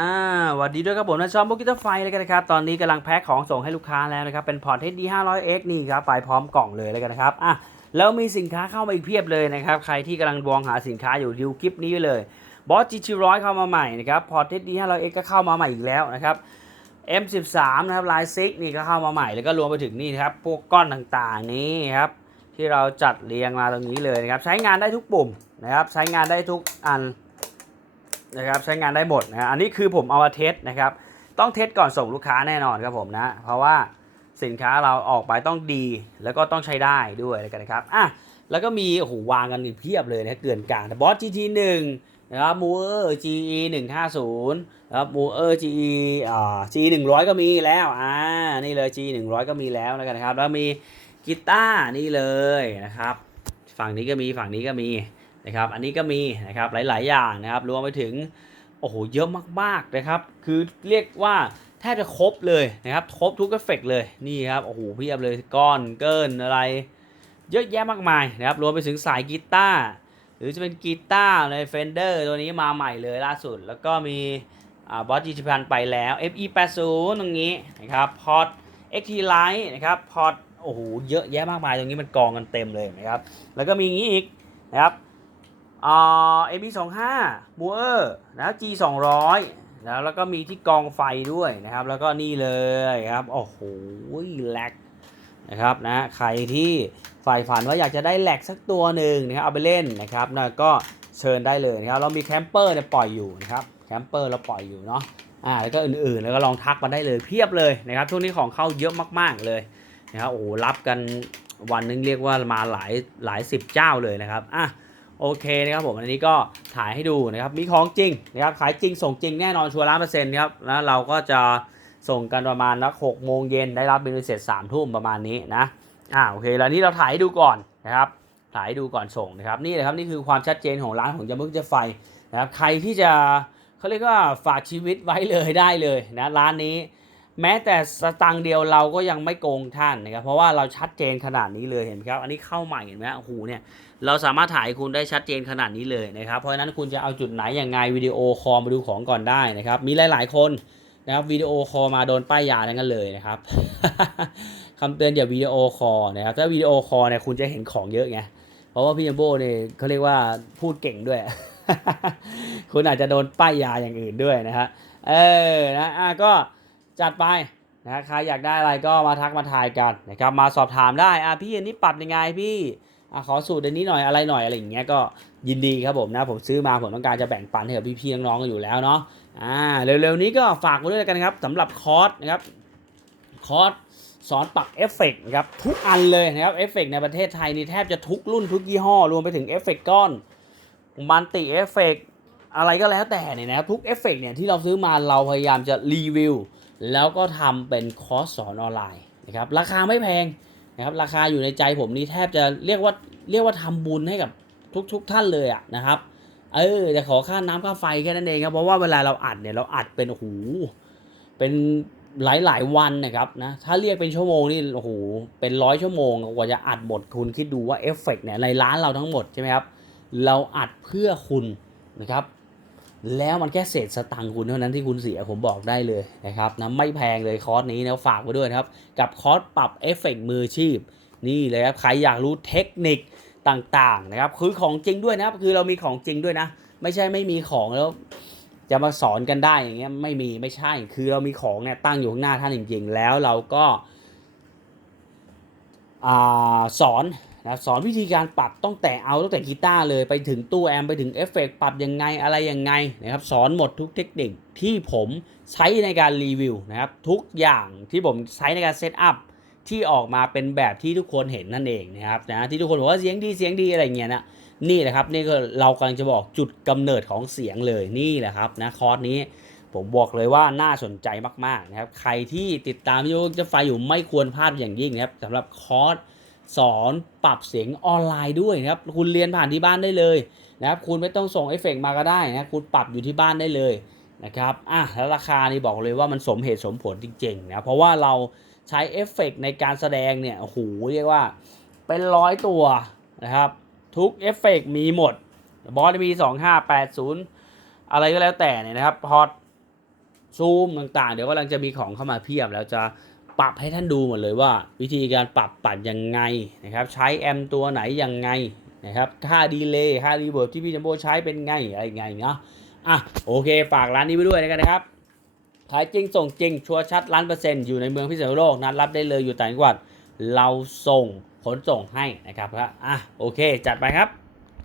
อ่าวัสดีด้วยครับผมนะชอบบุกิตไฟเลยกันนะครับ ตอนนี้กำลังแพ็คของส่งให้ลูกค้าแล้วนะครับ เป็นพอร์ตเทสดี 500X นี่ครับไปพร้อมกล่องเลยแล้วกันนะครับอะแล้วมีสินค้าเข้ามาอีกเพียบเลยนะครับ ใครที่กำลังมองหาสินค้าอยู่ดูคลิปนี้เลยบอส GT 100เข้ามาใหม่นะครับ พอร์ตเทสดี 500X ก็เข้ามาใหม่อีกแล้วนะครับ M13 นะครับลายซิกนี่ก็เข้ามาใหม่ แล้วก็รวมไปถึงนี่นะครับ พวกก้อนต่างๆนี้ครับ ที่เราจัดเรียงมาตรงนี้เลยนะครับ ใช้งานได้ทุกปุ่มนะครับ ใช้งานได้ทุกอัน นะครับใช้งานได้หมดนะอันนี้คือผมเอามาเทสนะครับ ต้องเทสก่อนส่งลูกค้าแน่นอนครับผมนะ เพราะว่าสินค้าเราออกไปต้องดี แล้วก็ต้องใช้ได้ด้วยกันนะครับอะแล้วก็มีโอ้โหวางกันอีกเพียบเลยนะเกลื่อนกลางบอส GT 1นะครับมูเออร์ GE 150นะครับมูเออร์ GE อ่า GE 100 ก็มีแล้วอ่านี่เลย GE 100 ก็มีแล้วแล้วกันนะครับ แล้วมีกีตาร์นี่เลยนะครับ ฝั่งนี้ก็มีฝั่งนี้ก็มี นะครับ อันนี้ก็มีนะครับหลาย ๆ อย่างนะครับ รวมไปถึงโอ้โหเยอะมากๆนะครับ คือเรียกว่าแทบจะครบเลยนะครับครบทุกเอฟเฟกต์เลยนี่ครับโอ้โหเพียบเลยก้อนเกินอะไร เยอะแยะมากมายนะครับรวมไปถึงสายกีตาร์หรือจะเป็นกีตาร์ใน Fender ตัวนี้มาใหม่เลยล่าสุด แล้วก็มีอ่าบอสจีพันไปแล้ว FE 80 ตรงนี้นะครับพอร์ต XT Lite นะครับพอร์ตโอ้โหเยอะแยะมากมายตรงนี้มันกองกันเต็มเลยนะครับแล้วก็มีอย่างนี้อีกนะครับ อ่า AB 2 5บูเออร์นะ G 2 0 0นะแล้วก็มีที่กองไฟด้วยนะครับ แล้วก็นี่เลยครับโอ้โหแลกนะครับนะใครที่ใฝ่ฝันว่าอยากจะได้แลกสักตัวหนึ่งนะครับเอาไปเล่นนะครับนะก็เชิญได้เลยนะครับเรามีแคมเปอร์เนี่ยปล่อยอยู่นะครับแคมเปอร์เราปล่อยอยู่เนาะอ่าแล้วก็อื่นๆแล้วก็ลองทักมาได้เลยเพียบเลยนะครับช่วงนี้ของเข้าเยอะมากๆเลยนะครับโอ้รับกันวันนึงเรียกว่ามาหลายหลายสิบเจ้าเลยนะครับอะ โอเคนะครับผมอันนี้ก็ถ่ายให้ดูนะครับมีของจริงนะครับขายจริงส่งจริงแน่นอนชัวร์ล้านเปอร์เซ็นต์ครับแล้วเราก็จะส่งกันประมาณนักหกโมงเย็นได้รับบินเสร็จสามทุ่มประมาณนี้นะอ่าโอเคแล้วนี้เราถ่ายให้ดูก่อนนะครับถ่ายให้ดูก่อนส่งนะครับนี่เลยครับนี่คือความชัดเจนของร้านของจำมึกจะไฟนะครับใครที่จะเขาเรียกว่าฝากชีวิตไว้เลยได้เลยนะร้านนี้ แม้แต่สตังค์เดียวเราก็ยังไม่โกงท่านนะครับเพราะว่าเราชัดเจนขนาดนี้เลยเห็นครับ อันนี้เข้าใหม่เห็นไหมโอ้โหเนี่ยเราสามารถถ่ายคุณได้ชัดเจนขนาดนี้เลยนะครับเพราะฉะนั้นคุณจะเอาจุดไหนอย่างไงวิดีโอคอลมาดูของก่อนได้นะครับมีหลาย ๆ คนนะครับวิดีโอคอลมาโดนป้ายยาทั้งนั้นเลยนะครับคำเตือนอย่าวิดีโอคอลนะครับถ้าวิดีโอคอลเนี่ยคุณจะเห็นของเยอะไงเพราะว่าพี่ยัมโบ้เนี่ยเขาเรียกว่าพูดเก่งด้วย คุณอาจจะโดนป้ายยาอย่างอื่นด้วยนะฮะเออนะอะก็ จัดไปนะใครอยากได้อะไรก็มาทักมาทายกันนะครับมาสอบถามได้อะพี่อันนี้ปรับยังไงพี่อะขอสูตรอันนี้หน่อยอะไรหน่อยอะไรอย่างเงี้ยก็ยินดีครับผมนะผมซื้อมาผมต้องการจะแบ่งปันให้กับพี่ๆน้องๆกันอยู่แล้วเนาะอ่าเร็วๆนี้ก็ฝากไว้ด้วยกันครับสำหรับคอร์สนะครับคอร์สสอนปรับเอฟเฟกต์นะครับทุกอันเลยนะครับเอฟเฟกต์ในประเทศไทยนี่แทบจะทุกรุ่นทุกยี่ห้อรวมไปถึงเอฟเฟกต์ก้อนมันติเอฟเฟกต์อะไรก็แล้วแต่เนี่ยนะครับทุกเอฟเฟกต์เนี่ยที่เราซื้อมาเราพยายามจะรีวิว แล้วก็ทำเป็นคอร์สสอนออนไลน์นะครับราคาไม่แพงนะครับราคาอยู่ในใจผมนี่แทบจะเรียกว่าเรียกว่าทำบุญให้กับทุกๆทท่านเลยอะนะครับเออจะขอค่าน้ำค่าไฟแค่นั้นเองครับเพราะว่าเวลาเราอัดเนี่ยเราอัดเป็นโอ้โหเป็นหลายๆวันนะครับนะถ้าเรียกเป็นชั่วโมงนี่โอ้โหเป็นร้อยชั่วโมงกว่าจะอัดหมดคุณคิดดูว่าเอฟเฟกเนี่ยในร้านเราทั้งหมดใช่ไหมครับเราอัดเพื่อคุณนะครับ แล้วมันแค่เศษสตังค์คุณเท่านั้นที่คุณเสียผมบอกได้เลยนะครับนะไม่แพงเลยคอร์สนี้นะฝากไว้ด้วยนะครับ กับคอร์สปรับเอฟเฟกมืออาชีพ นี่เลยครับ ใครอยากรู้เทคนิคต่างๆนะครับคือของจริงด้วยนะครับ คือเรามีของจริงด้วยนะ ไม่ใช่ไม่มีของแล้วจะมาสอนกันได้อย่างเงี้ยไม่มีไม่ใช่ คือเรามีของเนี่ยตั้งอยู่ข้างหน้าท่านจริงๆแล้วเราก็อาสอน นะสอนวิธีการปรับต้องแต่เอาตั้งแต่กีตาร์เลยไปถึงตู้แอมไปถึงเอฟเฟกปรับยังไงอะไรยังไงนะครับสอนหมดทุกเทคนิคที่ผมใช้ในการรีวิวนะครับทุกอย่างที่ผมใช้ในการเซตอัพที่ออกมาเป็นแบบที่ทุกคนเห็นนั่นเองนะครับนะที่ทุกคนบอกว่าเสียงดีเสียงดีอะไรเงี้ยนะนี่แหละครับนี่ก็เรากำลังจะบอกจุดกำเนิดของเสียงเลยนี่แหละครับนะคอร์สนี้ผมบอกเลยว่าน่าสนใจมากๆนะครับใครที่ติดตามวิดีโอจะไฟอยู่ไม่ควรพลาดอย่างยิ่งนะครับสำหรับคอร์ส สอนปรับเสียงออนไลน์ด้วยนะครับ คุณเรียนผ่านที่บ้านได้เลยนะครับ คุณไม่ต้องส่งเอฟเฟกต์มาก็ได้นะคุณปรับอยู่ที่บ้านได้เลยนะครับอะแล้วราคานี่บอกเลยว่ามันสมเหตุสมผลจริงๆนะเพราะว่าเราใช้เอฟเฟกต์ในการแสดงเนี่ยโอ้โหเรียกว่าเป็นร้อยตัวนะครับ ทุกเอฟเฟกต์มีหมดบอสมี2580อะไรก็แล้วแต่เนี่ยนะครับพอตซูมต่างๆ เดี๋ยวกำลังจะมีของเข้ามาเพียบแล้วจะ ปรับให้ท่านดูหมดเลยว่า วิธีการปรับปัดยังไงนะครับใช้แอมตัวไหนยังไงนะครับค่าดีเลย์ค่ารีเวิร์บที่พี่จัมโบ้ใช้เป็นไงอะไรไงเนาะอะโอเคฝากร้านนี้ไว้ด้วยด้วกันะครับขายจริงส่งจริงชัวร์ชัดล้านเปอร์เซ็นต์อยู่ในเมืองพิษณุโลกนัดรับได้เลยอยู่ต่างจังหวัดเราส่งขนส่งให้นะครับอะโอเค จัดไปครับ